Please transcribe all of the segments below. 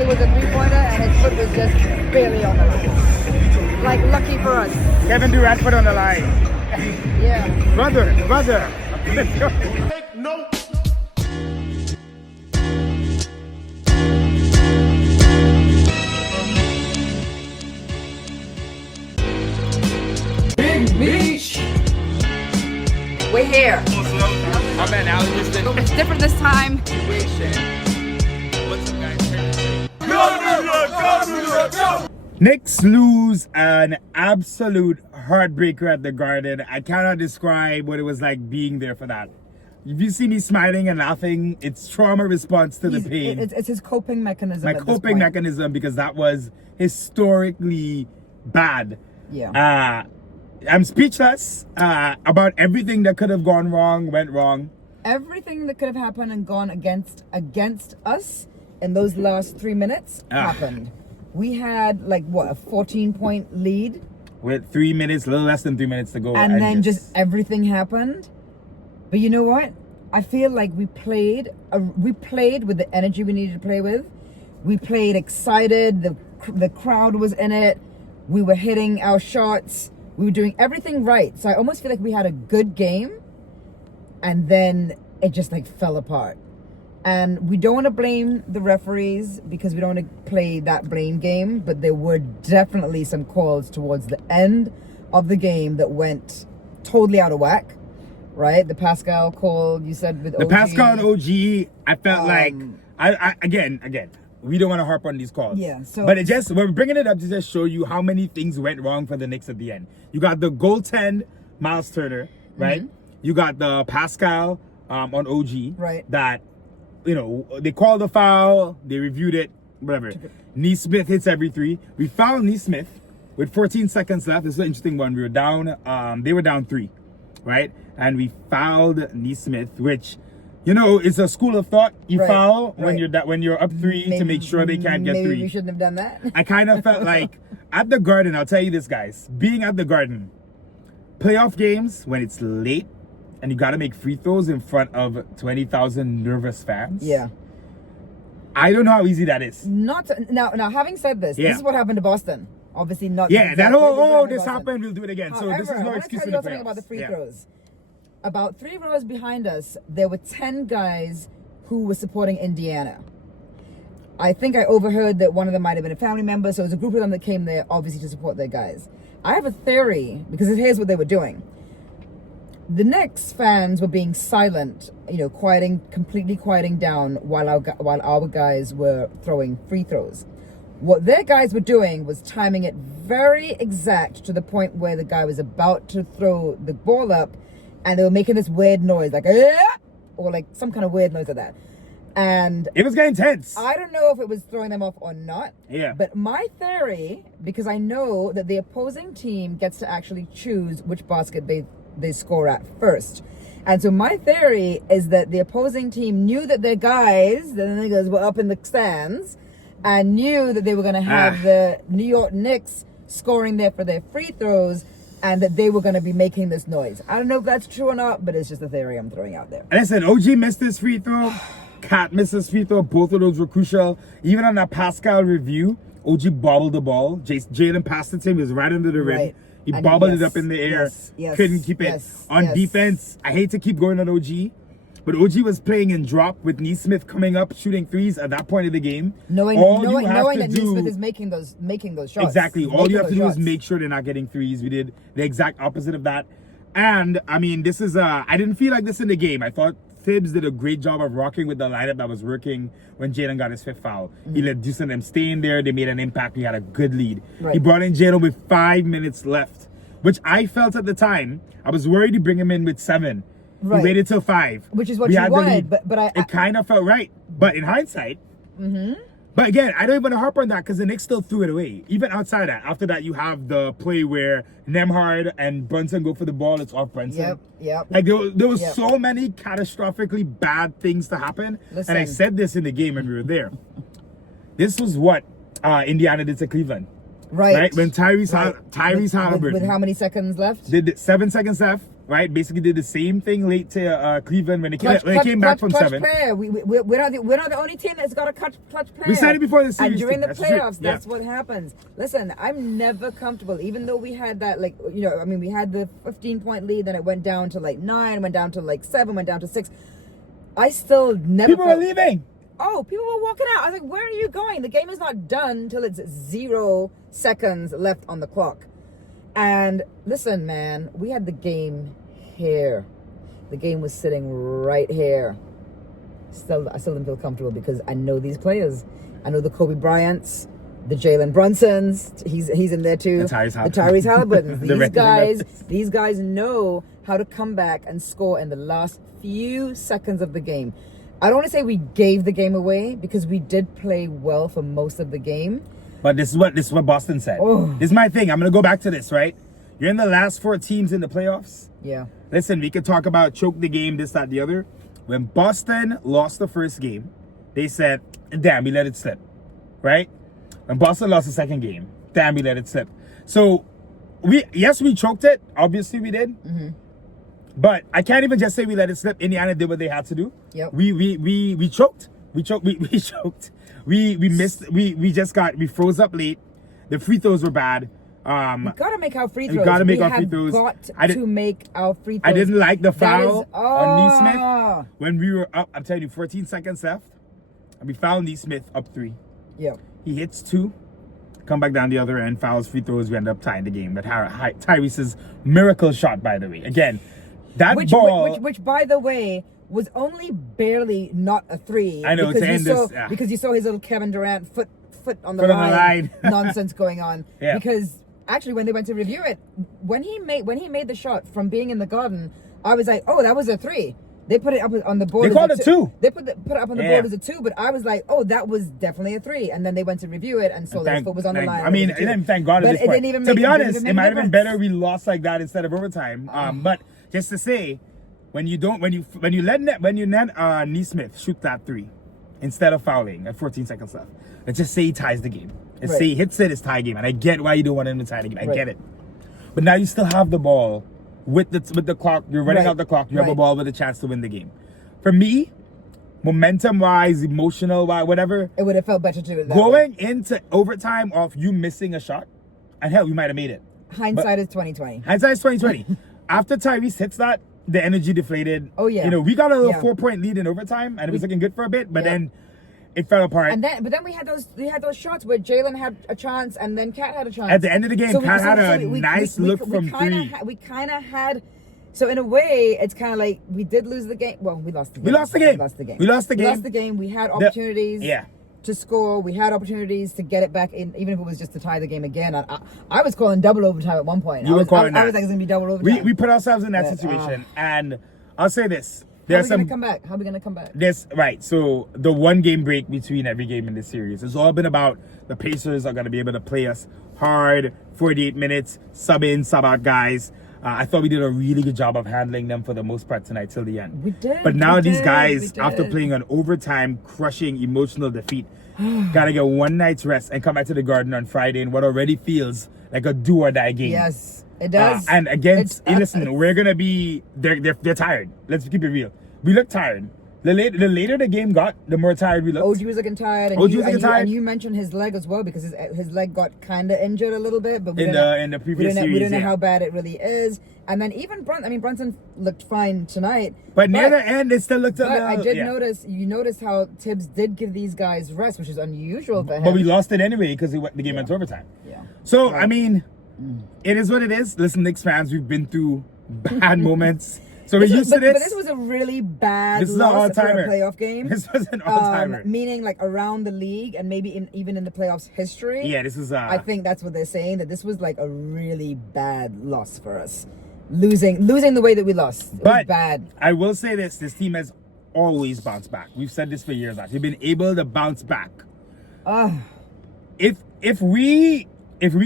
it was a three-pointer and his foot was just barely on the line. Like, lucky for us. Kevin Durant put on the line. Yeah. Brother. Take note. Big Beach. We're here. I'm an allergist. It's different this time. What's up, guys? Knicks lose an absolute heartbreaker at the Garden. I cannot describe what it was like being there for that. If you see me smiling and laughing, it's trauma response to the pain. It's his coping mechanism. My coping mechanism, because that was historically bad. Yeah. I'm speechless about everything that could have gone wrong, went wrong. Everything that could have happened and gone against us in those last 3 minutes happened. We had like what, a 14-point lead with 3 minutes, a little less than 3 minutes to go, and then just everything happened. But you know what? I feel like we played with the energy we needed to play with. We played excited. The crowd was in it. We were hitting our shots. We were doing everything right. So I almost feel like we had a good game, and then it just like fell apart. And we don't want to blame the referees because we don't want to play that blame game, but there were definitely some calls towards the end of the game that went totally out of whack, right? The Pascal call, you said, with OG. The Pascal and OG, I felt like, I again, we don't want to harp on these calls. Yeah. So, but we're bringing it up to just show you how many things went wrong for the Knicks at the end. You got the goaltend, Miles Turner, right? Mm-hmm. You got the Pascal on OG. Right. That, you know, they called the foul, they reviewed it, whatever. Neesmith hits every three. We fouled Neesmith with 14 seconds left. This is an interesting one. We were down, they were down 3, right? And we fouled Neesmith, which, you know, it's a school of thought. You foul when you're up 3 to make sure they can't get 3. Maybe we shouldn't have done that. I kind of felt like at the Garden, I'll tell you this, guys, being at the Garden, playoff games when it's late and you got to make free throws in front of 20,000 nervous fans. Yeah. I don't know how easy that is. Now, having said this, this is what happened to Boston. Obviously not. Yeah, that whole, this happened, we'll do it again. However, so this is no excuse in the playoffs. About the free throws. About 3 rows behind us, there were 10 guys who were supporting Indiana. I think I overheard that one of them might have been a family member, so it was a group of them that came there, obviously, to support their guys. I have a theory, because here's what they were doing. The Knicks fans were being silent, you know, completely quieting down while our guys were throwing free throws. What their guys were doing was timing it very exact to the point where the guy was about to throw the ball up, and they were making this weird noise, like, or like some kind of weird noise like that. And it was getting tense. I don't know if it was throwing them off or not. Yeah. But my theory, because I know that the opposing team gets to actually choose which basket they score at first. And so my theory is that the opposing team knew that their guys, the niggas, were up in the stands and knew that they were going to have the New York Knicks scoring there for their free throws, and that they were going to be making this noise. I don't know if that's true or not, but it's just a theory I'm throwing out there. And I said, OG missed his free throw. Cat missed his free throw. Both of those were crucial. Even on that Pascal review, OG bobbled the ball. Jaden passed it to him. He was right under the rim. Right. He bobbled it up in the air. Couldn't keep it. On defense, I hate to keep going on OG, but OG was playing in drop with Neesmith coming up, shooting threes at that point of the game. Knowing that Neesmith is making those shots. Exactly. All you have to do is make sure they're not getting threes. We did the exact opposite of that. And, I mean, this is, I didn't feel like this in the game. I thought Thibs did a great job of rocking with the lineup that was working when Jalen got his 5th foul. Mm-hmm. He let Deuce and them stay in there. They made an impact. We had a good lead. Right. He brought in Jalen with 5 minutes left, which I felt at the time. I was worried to bring him in with 7. Right. He waited till 5. Which is what you wanted. But it kind of felt right. But in hindsight, but again, I don't even want to harp on that because the Knicks still threw it away. Even outside that, after that, you have the play where Nembhard and Brunson go for the ball. It's off Brunson. Yep. Like there was so many catastrophically bad things to happen. Listen. And I said this in the game when we were there. This was what Indiana did to Cleveland. Right? When Tyrese Halliburton. With how many seconds left? Did 7 seconds left. right? Basically did the same thing late to Cleveland when they came back from clutch 7. Prayer. We're not the only team that's got a clutch prayer. We said it before the series. And during the That's playoffs, true. Yeah. that's what happens. Listen, I'm never comfortable, even though we had that, like, you know, I mean, we had the 15-point lead, then it went down to like 9, went down to like 7, went down to 6. I still never. People were leaving. Oh, people were walking out. I was like, where are you going? The game is not done until it's 0 seconds left on the clock. And listen, man, we had the game here. The game was sitting right here. I still didn't feel comfortable because I know these players. I know the Kobe Bryants, the Jalen Brunsons. He's in there too. The Tyrese Halliburtons. These guys know how to come back and score in the last few seconds of the game. I don't want to say we gave the game away because we did play well for most of the game. But this is what Boston said. Oh. This is my thing. I'm gonna go back to this, right? You're in the last 4 teams in the playoffs. Yeah. Listen, we could talk about choke the game, this, that, the other. When Boston lost the first game, they said, damn, we let it slip. Right? When Boston lost the second game, damn, we let it slip. So we choked it. Obviously we did. Mm-hmm. But I can't even just say we let it slip. Indiana did what they had to do. Yep. We choked. We choked. We missed. We froze up late. The free throws were bad. We gotta make our free throws. We gotta make our free throws. To make our free throws. I didn't like the foul is, on Neesmith when we were up. I'm telling you, 14 seconds left, and we fouled Neesmith up 3. Yeah. He hits 2, come back down the other end, fouls, free throws. We end up tying the game. But Tyrese's miracle shot, by the way, again, that ball, which by the way, was only barely not a 3. I know, because you saw his little Kevin Durant foot on the line nonsense going on. Yeah. Because actually, when they went to review it, when he made the shot from being in the Garden, I was like, oh, that was a 3. They put it up on the board. They called it 2. They put it up on the board as a 2, but I was like, oh, that was definitely a 3. And then they went to review it and saw that his foot was on the line. I mean, thank God. But it didn't even make. To be honest, it might have been difference. better we lost like that instead of overtime. But just to say, when you let Neesmith shoot that 3 instead of fouling at 14 seconds left, let's just say he ties the game. Let's say he hits it, it's tie game, and I get why you don't want him to tie the game. I get it, but now you still have the ball with the clock. You're running out the clock. You have a ball with a chance to win the game. For me, momentum wise, emotional wise, whatever, it would have felt better to do it that going way. into overtime off you missing a shot, and hell, we might have made it. Hindsight is 2020. Hindsight is 2020. After Tyrese hits that, the energy deflated. Oh yeah. You know, we got a little 4-point lead in overtime, and it was looking good for a bit, but then it fell apart. But then we had those shots where Jalen had a chance and then Kat had a chance. At the end of the game, Kat had a nice look from 3. We kind of had. So in a way, it's kind of like we did lose the game. Well, we lost the game. We lost the game. We had opportunities. Yeah. To score, we had opportunities to get it back in, even if it was just to tie the game again. I was calling double overtime at one point. You were calling that. I was like, it's gonna be double overtime. We put ourselves in that situation, and I'll say this: How are we gonna come back? How are we gonna come back? So the 1 game break between every game in this series has all been about the Pacers are gonna be able to play us hard, 48 minutes, sub in, sub out guys. I thought we did a really good job of handling them for the most part tonight till the end. We did. But now these guys, after playing an overtime, crushing, emotional defeat, gotta get 1 night's rest and come back to the Garden on Friday in what already feels like a do or die game. Yes, it does. And against, listen, we're gonna be. They're tired. Let's keep it real. We look tired. The later the game got, the more tired we looked. OG was looking tired. And you mentioned his leg as well because his leg got kind of injured a little bit. But in the previous series, we don't know how bad it really is. And then even Brunson looked fine tonight. But near the end, it still looked. But I did notice. You noticed how Tibbs did give these guys rest, which is unusual for him. But we lost it anyway because the game went to overtime. Yeah. So I mean, it is what it is. Listen, Knicks fans, we've been through bad moments. So we're used to this. But this was a really bad loss for a playoff game. This was an all-timer. Meaning like around the league and maybe even in the playoffs history. Yeah, this is... I think that's what they're saying, that this was like a really bad loss for us. Losing the way that we lost. It was bad. I will say this team has always bounced back. We've said this for years now. They've been able to bounce back. If we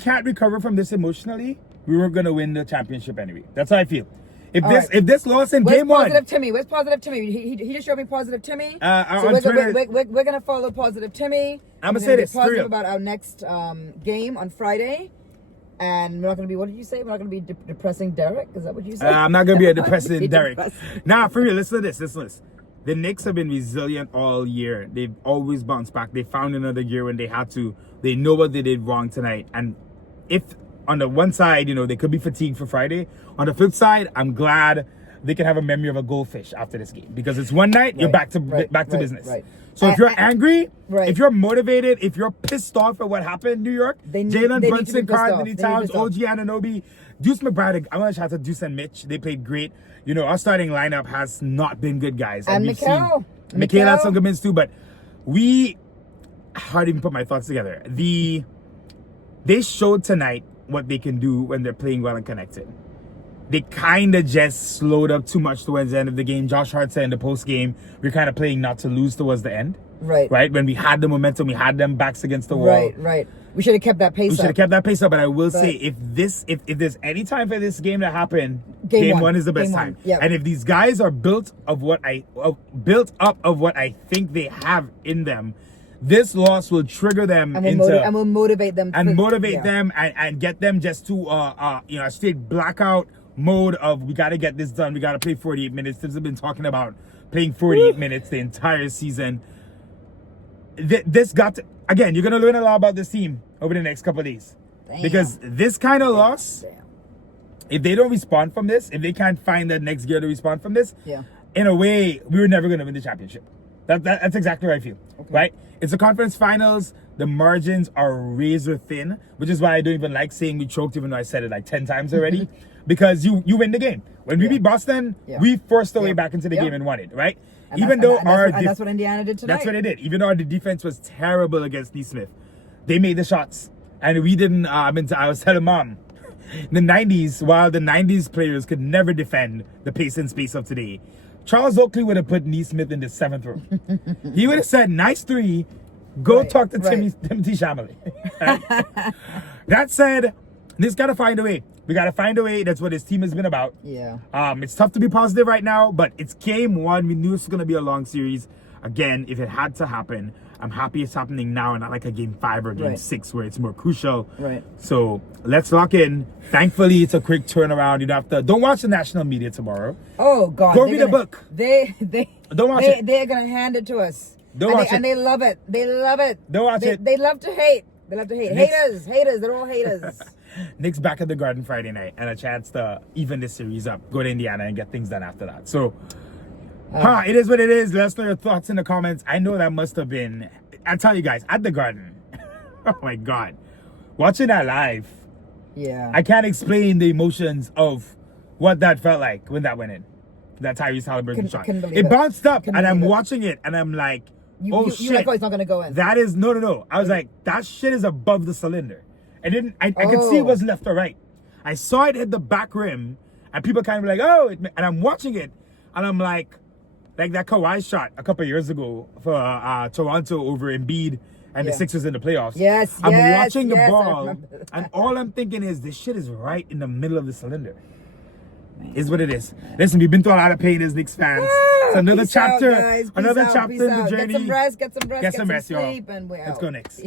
can't recover from this emotionally, we were going to win the championship anyway. That's how I feel. If this loss in game 1, Where's positive Timmy? He just showed me positive Timmy. On Twitter, we're gonna follow positive Timmy. I'm gonna say this positive about our next game on Friday. And we're not going to be, what did you say? We're not going to be depressing Derek? Is that what you said? I'm not going to be a depressing Derek. Depressing. Nah, for real, listen to this. Listen to this. The Knicks have been resilient all year. They've always bounced back. They found another gear when they had to. They know what they did wrong tonight. And if on the one side, you know, they could be fatigued for Friday. On the flip side, I'm glad they can have a memory of a goldfish after this game. Because it's one night, you're back to business. Right. So if you're angry, right. if you're motivated, if you're pissed off at what happened in New York, Jalen Brunson, Carl Anthony Towns, OG Anunoby, Deuce McBride, I want to shout out to Deuce and Mitch. They played great. You know, our starting lineup has not been good, guys. And Mikal had some good minutes too, but how do you put my thoughts together? They showed tonight what they can do when they're playing well and connected. They kind of just slowed up too much towards the end of the game. Josh Hart said in the post game, we're kind of playing not to lose towards the end. Right. Right? When we had the momentum, we had them backs against the wall. Right. We should have kept that pace up. But I will say, if there's any time for this game to happen, game one is the best time. Yep. And if these guys are built up of what I think they have in them, this loss will trigger them and will motivate them and get them just to a straight blackout mode of we got to get this done. We got to play 48 minutes. Tibbs have been talking about playing 48 minutes the entire season. This got to, again, you're going to learn a lot about this team over the next couple of days. Damn. Because this kind of loss, if they don't respond from this, if they can't find that next gear to respond from this, in a way, we were never going to win the championship. That's exactly how I feel, right? It's a conference finals. The margins are razor thin, which is why I don't even like saying we choked, even though I said it like 10 times already, because you win the game. When we beat Boston, we forced our way back into the game and won it, right? And that's what Indiana did tonight. That's what they did. Even though the defense was terrible against Neesmith, they made the shots. And we didn't, I was telling Mom, in the 90s, while the 90s players could never defend the pace and space of today, Charles Oakley would have put Neesmith in the 7th row. He would have said, nice three, go talk to Timothy Shamley. That said, this got to find a way. We got to find a way. That's what this team has been about. Yeah. It's tough to be positive right now, but it's game one. We knew it's going to be a long series. Again, if it had to happen, I'm happy it's happening now and not like a game 5 or game 6 where it's more crucial. Right. So let's lock in. Thankfully, it's a quick turnaround. You don't watch the national media tomorrow. Oh God. Go read a book. Don't watch it. They're gonna hand it to us. Don't watch it. And they love it. They love it. Don't watch it. They love to hate. They love to hate. Haters. They're all haters. Knicks back at the Garden Friday night and a chance to even this series up. Go to Indiana and get things done after that. So, it is what it is. Let us know your thoughts in the comments. I know that must have been, I'll tell you guys, at the Garden. Oh my God. Watching that live. Yeah. I can't explain the emotions of what that felt like when that went in. That Tyrese Halliburton shot. It bounced up and I'm watching it and I'm like, shit. You're like, oh, it's not going to go in. That is, no. I was like, that shit is above the cylinder. I could see it was left or right. I saw it hit the back rim and people kind of like, and I'm watching it and I'm like that Kawhi shot a couple of years ago for Toronto over Embiid and the Sixers in the playoffs. I'm watching the ball and all I'm thinking is this shit is right in the middle of the cylinder. Is what it is. Listen, we've been through a lot of pain as Knicks fans. It's another chapter, in the journey. Get some rest, get some Sleep, sleep, and we're out. Let's go Knicks.